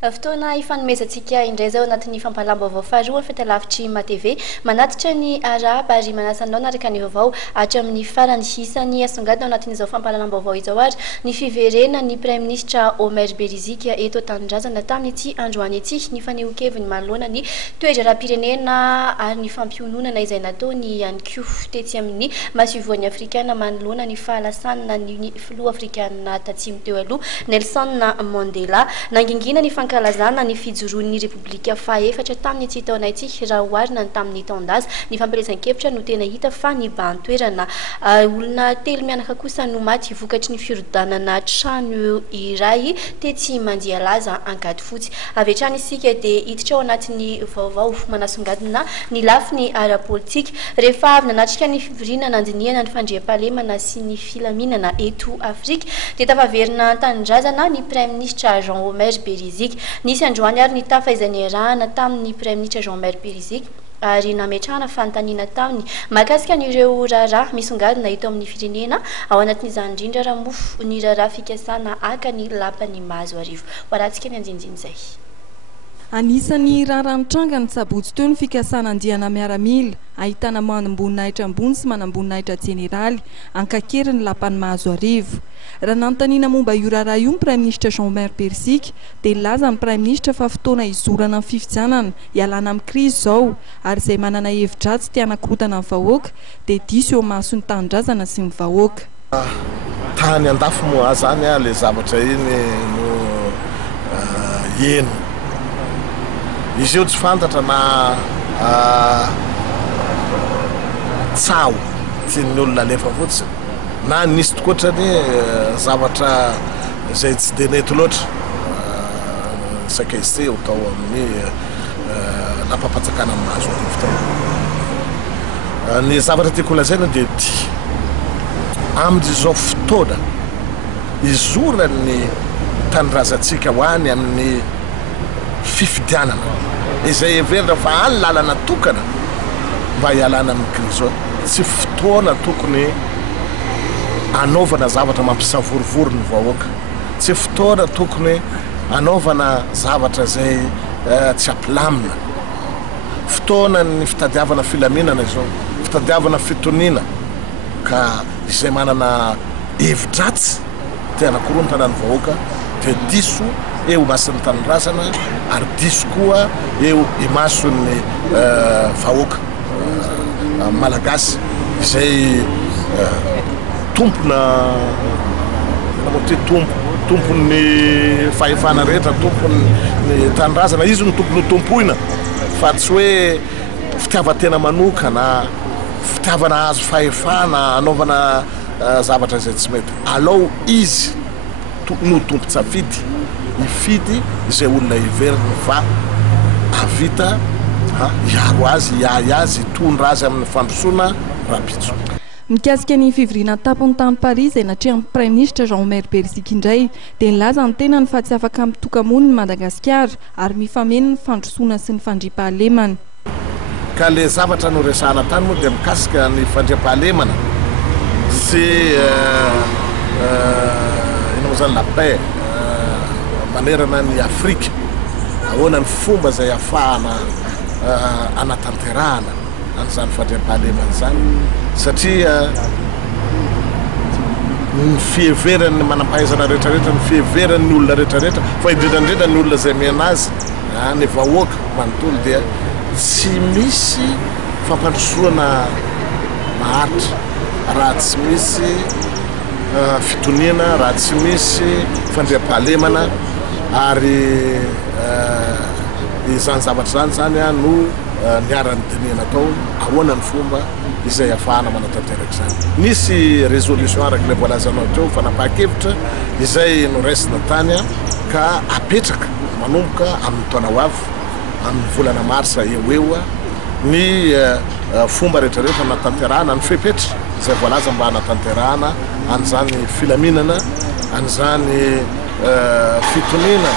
Fotoana ifanomezantsika indray zao anatin'ny fampalam-baovao faharoa fitalavitry ma-TV manatitra ny arahaba ary manasanao naraka ny vaovao hatramin'ny farany hisany asongadina anatin'izao fampalam-baovao izao ary ny fiverena ny Prime Ministre Omer Berizika eto an-tanindrazana tamin'ity androany ity ny fanehoan-keviny manoloana ny toe-dra-pirenena ary ny fampiononana izay nataony ihany koa tetsy amin'ny masivoan'ny afrikana manoloana ny fahalasana ny filoha afrikana tatsimo teo aloha Nelson Mandela nangingina ny kalazana ny fijoroan'ny Repoblika fahaefatra tamin'ny ity taona ity raha oharina ny tamin'ny taondaza ny fampiresan-kevitra no tena hita fa ny bantoerana olona telo mianaka kosa no maty vokatry ny firodanana trano iray tetsy Mandialaza Ankady fotsy avy hatrany isika dia hiditra ao anatin'ny vaovao manasongadina ny lafiny ara-politika rehefa avy nanatrika ny fivoriana nandiniana ny fandriam-pahalemana sy ny filaminana eto Afrika dia tafaverina tanindrazana ny Prime Ministre Jean Omer Berizika nisy androany ary ny tafa izay niarahana tamin'ny Prime Ministre Jean Omer Berizika ary nametrahana fanontaniana taminy mahakasika an'ireo raharaha misongadina eto amin'ny firenena ao anatin'izany indrindra raha mofo ny raharaha fikasana aka ny lapany mahazo arivo ho arahantsika ny anjinjiny izay. Anisany raharanitranga ny sabotsy teo ny fikasana andiana miaramila ahitana manamboninahitra ambony sy manamboninahitra jeneraly ankakery ny lapany mahazo arivo. Raha nanontaniana momba io raharaha io ny Prime Ministre Jean Omer Berizika dia laza ny Prime Ministre fa fotoana izorana ny fifidianana hialana amin'ny krizy izao ary izay manana hevin-dratsy tia anakorotana ny vahoaka dia diso eo mason'ny tanindrazana sy ny vahoaka. Tany andafo moa zany ilay zavatra iny no eno. Izy io tsy fantatra na tsao tian'ny olona alefa fotsiny na nisy tokoatrany zavatra izay tsy dia nety loatra sakaizy ho tao amin'ny nampampatsakana amin'ny mahazo ny fotoana. Ny zavatra tiako lazaina dia ty amin'izao fotoana izorany tanindrazantsika ho any amin'ny fifidianana izay heverina fa any lalana tokana mba hialana amin'ny krizy ao tsy fotoana tokony anaovana zavatra mampisavorovoro ny vahoaka tsy fotoana tokony anaovana zavatra izay tsy ampilamina fotoana ny fitadiavana filaminana izao fitadiavana fitoniana ka izay manana hevin-dratsy tia anakorontana ny vahoaka dia diso eo masin'ny tanindrazana ary diso koa eo imason'ny vahoaka malagasy izay tompona tompon'ny fahefana rehetra tompon'ny tanindrazana izy no tompony tompoina fa tsy hoe fitiavatena manokana fitiavana azo fahefana anaovana zavatra izay tsy mety alao izy no tompo-tsafidy ifidy izay olona heverina fa avita hiaro azy hiahy azy tondra azy amin'ny fandrosoana rapitso. Mikasika ny fivoriana tapony tany Paris izay natrehan'ny Prime Ministre Jean Omer Berizika indray dia nilaza ny tenany fa tsy afaka mitoka-mony ny Madagasikara ary mifameno ny fandrosoana sy ny fandriam-pahalemana. Ka le zavatra no resahana tany moa dia mikasika ny fandriam-pahalemana sy inao zany la paix manerana ny Afrika ahoana ny fomba izay ahafahana anatanterahana an'izany fandriam-pahalemana zany satria ny fiheveran'ny manampahaizana rehetrarehetra ny fiheveran'ny olona rehetrarehetra fa indrindrandrindra ny olona izay miaina azy ny vahoaka manontolo dia tsy misy fampandrosoana maharitra raha tsy misy fitoniana raha tsy misy fandriam-pahalemana ary izany zavatra zany no niarany dinina tao ahoana ny fomba izay ahafahana manatanteraka zany. Nisy résolution araka ilay voalazanao teo fanapahan-kevitra izay no raisina tany ka apetraka manomboka amin'ny taona ho avy amin'ny volana marsa eo ny fomba rehetrarehetra natanterahana ny fepetra izay voalaza mba hanatanterahana an'izany filaminana an'izany fitoniana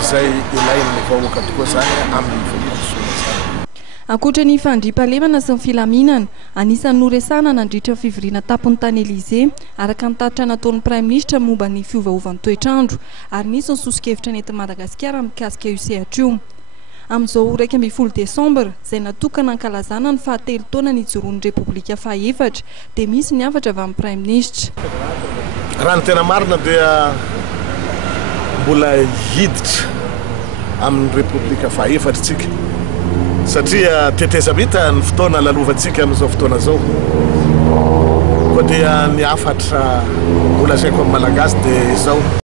izay ilain'ny vahoaka tokoa zany amin'ny fomba. Ankoatra ny fandriam-pahalemana sy ny filaminana, anisan'ny noresana nandritra ny fivoriana tapon'ny tany Élysée araka ny taritra nataon'ny Prime Ministre momba ny fiovaovan'ny toetrandro ary nisy ny sosokevitra nenty Madagasikara mikasika io sehatra io. Amin'izao 12 Desambra izay natokana hankalazana ny fahatelo taona nijoroan'ny Repoblika faha-efatra dia misy ny afatra avy amin'ny Prime Ministre. Raha ny tena marina dia mbola hiditra amin'ny Repoblika faha-efatra tsika satria teteza bita ny fotoana lalovantsika amin'izao fotoana zao koa dia ny afatra mbola zaiko amin'ny malagasy dia izao